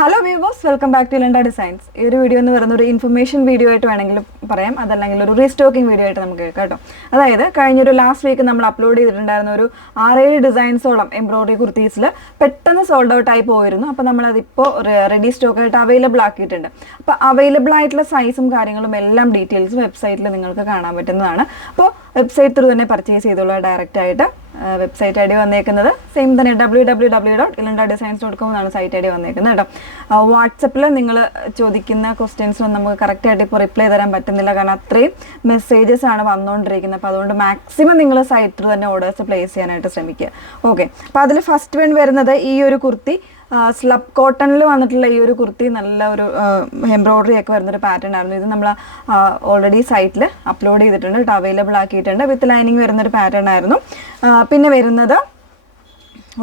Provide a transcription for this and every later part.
Hello viewers, welcome back to Linda designs. ഈ ഒരു video എന്ന് പറയുന്ന ഒരു ഇൻഫർമേഷൻ വീഡിയോ ആയിട്ട് വേണമെങ്കിലും പറയാം, അതല്ലെങ്കിൽ ഒരു റീസ്റ്റോക്കിംഗ് വീഡിയോ ആയിട്ട് നമുക്ക് കേൾക്കാം കേട്ടോ. അതായത് കഴിഞ്ഞൊരു ലാസ്റ്റ് വീക്ക് നമ്മൾ അപ്ലോഡ് ചെയ്തിട്ടുണ്ടായിരുന്ന ഒരു 6-7 ഡിസൈൻസോളം എംബ്രോയിഡറി കുർത്തീസിൽ പെട്ടെന്ന് സോൾഡ് ഔട്ട് ആയി പോയിരുന്നു. അപ്പോൾ നമ്മളതിപ്പോൾ റെഡി സ്റ്റോക്കായിട്ട് അവൈലബിൾ ആക്കിയിട്ടുണ്ട്. അപ്പോൾ അവൈലബിൾ ആയിട്ടുള്ള സൈസും കാര്യങ്ങളും എല്ലാം ഡീറ്റെയിൽസ് വെബ്സൈറ്റിൽ നിങ്ങൾക്ക് കാണാൻ പറ്റുന്നതാണ്. അപ്പോൾ വെബ്സൈറ്റ് ത്രൂ തന്നെ പർച്ചേസ് ചെയ്തോളൂ. ഡയറക്റ്റ് ആയിട്ട് വെബ്സൈറ്റ് ഐ ഡി വന്നേക്കുന്നത് സെയിം തന്നെ www.ilindadesigns.com എന്നാണ് സൈറ്റ് ഐ ഡി വന്നേക്കുന്നത് കേട്ടോ. വാട്സപ്പിൽ നിങ്ങൾ ചോദിക്കുന്ന ക്വസ്റ്റ്യൻസിനൊന്നും നമുക്ക് കറക്റ്റായിട്ട് ഇപ്പോൾ റിപ്ലൈ തരാൻ പറ്റുന്നില്ല, കാരണം അത്രയും മെസ്സേജസ് ആണ് വന്നുകൊണ്ടിരിക്കുന്നത്. അപ്പോൾ അതുകൊണ്ട് മാക്സിമം നിങ്ങൾ സൈറ്റ് ത്രൂ തന്നെ ഓർഡേഴ്സ് പ്ലേസ് ചെയ്യാനായിട്ട് ശ്രമിക്കുക. ഓക്കെ, അപ്പോൾ അതിൽ ഫസ്റ്റ് വൺ വരുന്നത് ഈ ഒരു കുർത്തി സ്ലബ് കോട്ടണിൽ വന്നിട്ടുള്ള ഈ ഒരു കുർത്തി നല്ല ഒരു എംബ്രോയിഡറി ഒക്കെ വരുന്നൊരു പാറ്റേൺ ആയിരുന്നു. ഇത് നമ്മൾ ഓൾറെഡി സൈറ്റിൽ അപ്ലോഡ് ചെയ്തിട്ടുണ്ട് കേട്ടോ, അവൈലബിൾ ആക്കിയിട്ടുണ്ട്. വിത്ത് ലൈനിങ് വരുന്നൊരു പാറ്റേൺ ആയിരുന്നു. പിന്നെ വരുന്നത്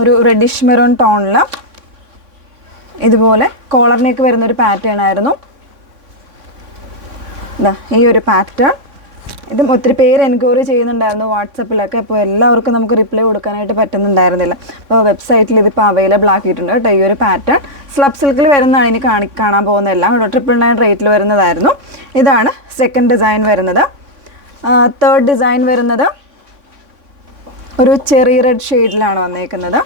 ഒരു റെഡിഷ് മെറൂൺ ടോണിൽ ഇതുപോലെ കോളർ നെക്ക് വരുന്നൊരു പാറ്റേൺ ആയിരുന്നു. ഈ ഒരു പാറ്റേൺ ഇതും ഒത്തിരി പേര് എൻക്വയറി ചെയ്യുന്നുണ്ടായിരുന്നു വാട്സപ്പിലൊക്കെ. അപ്പോൾ എല്ലാവർക്കും നമുക്ക് റിപ്ലൈ കൊടുക്കാനായിട്ട് പറ്റുന്നുണ്ടായിരുന്നില്ല. അപ്പോൾ വെബ്സൈറ്റിൽ ഇതിപ്പോൾ അവൈലബിൾ ആക്കിയിട്ടുണ്ട് കേട്ടോ. ഈ ഒരു പാറ്റേൺ സ്ലബ് സിൽക്കിൽ വരുന്നതാണ് ഇനി കാണാൻ പോകുന്നതെല്ലാം. 999 റേറ്റിൽ വരുന്നതായിരുന്നു. ഇതാണ് സെക്കൻഡ് ഡിസൈൻ വരുന്നത്. തേർഡ് ഡിസൈൻ വരുന്നത് ഒരു ചെറി റെഡ് ഷെയ്ഡിലാണ് വന്നേക്കുന്നത്.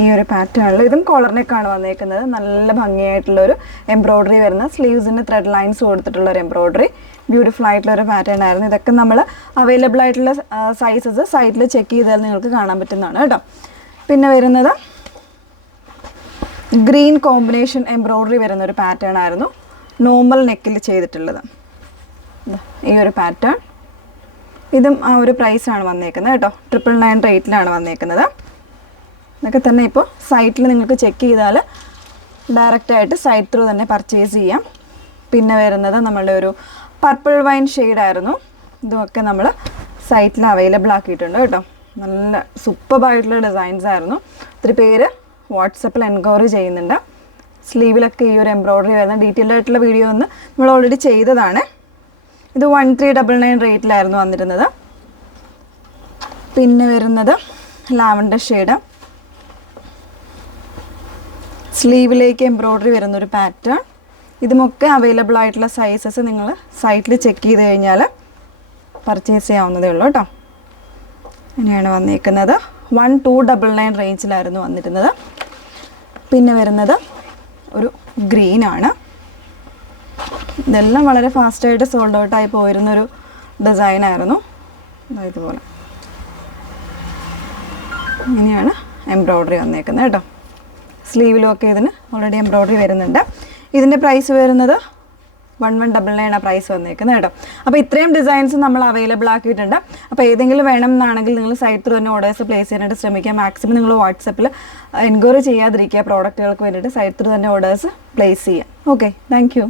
ഈ ഒരു പാറ്റേണിൽ ഇതും കോളർ നെക്കാണ് വന്നേക്കുന്നത്. നല്ല ഭംഗിയായിട്ടുള്ളൊരു എംബ്രോയിഡറി വരുന്ന സ്ലീവ്സിന് ത്രെഡ് ലൈൻസ് കൊടുത്തിട്ടുള്ള ഒരു എംബ്രോയിഡറി, ബ്യൂട്ടിഫുൾ ആയിട്ടുള്ളൊരു പാറ്റേൺ ആയിരുന്നു. ഇതൊക്കെ നമ്മൾ അവൈലബിൾ ആയിട്ടുള്ള സൈസസ് സൈറ്റിൽ ചെക്ക് ചെയ്താൽ നിങ്ങൾക്ക് കാണാൻ പറ്റുന്നതാണ് കേട്ടോ. പിന്നെ വരുന്നത് ഗ്രീൻ കോമ്പിനേഷൻ എംബ്രോയിഡറി വരുന്നൊരു പാറ്റേൺ ആയിരുന്നു, നോർമൽ നെക്കിൽ ചെയ്തിട്ടുള്ളത്. ഈ ഒരു പാറ്റേൺ ഇതും ആ ഒരു പ്രൈസാണ് വന്നേക്കുന്നത് കേട്ടോ. 999 റേറ്റിലാണ് വന്നേക്കുന്നത്. ഇതൊക്കെ തന്നെ ഇപ്പോൾ സൈറ്റിൽ നിങ്ങൾക്ക് ചെക്ക് ചെയ്താൽ ഡയറക്റ്റായിട്ട് സൈറ്റ് ത്രൂ തന്നെ പർച്ചേസ് ചെയ്യാം. പിന്നെ വരുന്നത് നമ്മളുടെ ഒരു പർപ്പിൾ വൈൻ ഷെയ്ഡായിരുന്നു. ഇതുമൊക്കെ നമ്മൾ സൈറ്റിൽ അവൈലബിൾ ആക്കിയിട്ടുണ്ട് കേട്ടോ. നല്ല സൂപ്പറായിട്ടുള്ള ഡിസൈൻസ് ആയിരുന്നു. ഒത്തിരി പേര് വാട്സപ്പിൽ എൻക്വയറി ചെയ്യുന്നുണ്ട്. സ്ലീവിലൊക്കെ ഈ ഒരു എംബ്രോയിഡറി വരുന്ന ഡീറ്റെയിൽഡ് ആയിട്ടുള്ള വീഡിയോ ഒന്ന് നമ്മൾ ഓൾറെഡി ചെയ്തതാണ്. ഇത് 1399 റേറ്റിലായിരുന്നു വന്നിരുന്നത്. പിന്നെ വരുന്നത് ലാവൻഡർ ഷെയ്ഡ്, സ്ലീവിലേക്ക് എംബ്രോയിഡറി വരുന്നൊരു പാറ്റേൺ. ഇതുമൊക്കെ അവൈലബിൾ ആയിട്ടുള്ള സൈസസ് നിങ്ങൾ സൈറ്റിൽ ചെക്ക് ചെയ്ത് കഴിഞ്ഞാൽ പർച്ചേസ് ചെയ്യാവുന്നതേ ഉള്ളൂ കേട്ടോ. ഇങ്ങനെയാണ് വന്നിരിക്കുന്നത്. 1299 റേഞ്ചിലായിരുന്നു വന്നിരുന്നത്. പിന്നെ വരുന്നത് ഒരു ഗ്രീനാണ്. ഇതെല്ലാം വളരെ ഫാസ്റ്റായിട്ട് സോൾഡ് ഔട്ടായി പോയിരുന്നൊരു ഡിസൈനായിരുന്നു. ഇതുപോലെ ഇങ്ങനെയാണ് എംബ്രോയിഡറി വന്നേക്കുന്നത് കേട്ടോ. സ്ലീവിലൊക്കെ ഇതിന് ഓൾറെഡി എംബ്രോയിഡറി വരുന്നുണ്ട്. ഇതിൻ്റെ പ്രൈസ് വരുന്നത് 1199 പ്രൈസ് വന്നേക്കുന്നത് കേട്ടോ. അപ്പോൾ ഇത്രയും ഡിസൈൻസ് നമ്മൾ അവൈലബിൾ ആക്കിയിട്ടുണ്ട്. അപ്പോൾ ഏതെങ്കിലും വേണം എന്നാണെങ്കിൽ നിങ്ങൾ സൈറ്റ് ത്രൂ തന്നെ ഓർഡേഴ്സ് പ്ലേസ് ചെയ്യാനായിട്ട് ശ്രമിക്കുക. മാക്സിമം നിങ്ങൾ വാട്സപ്പിൽ എൻക്വയറി ചെയ്യാതിരിക്കുക. പ്രോഡക്റ്റുകൾക്ക് വേണ്ടിയിട്ട് സൈറ്റ് ത്രൂ തന്നെ ഓർഡേഴ്സ് പ്ലേസ് ചെയ്യുക. Okay, thank you.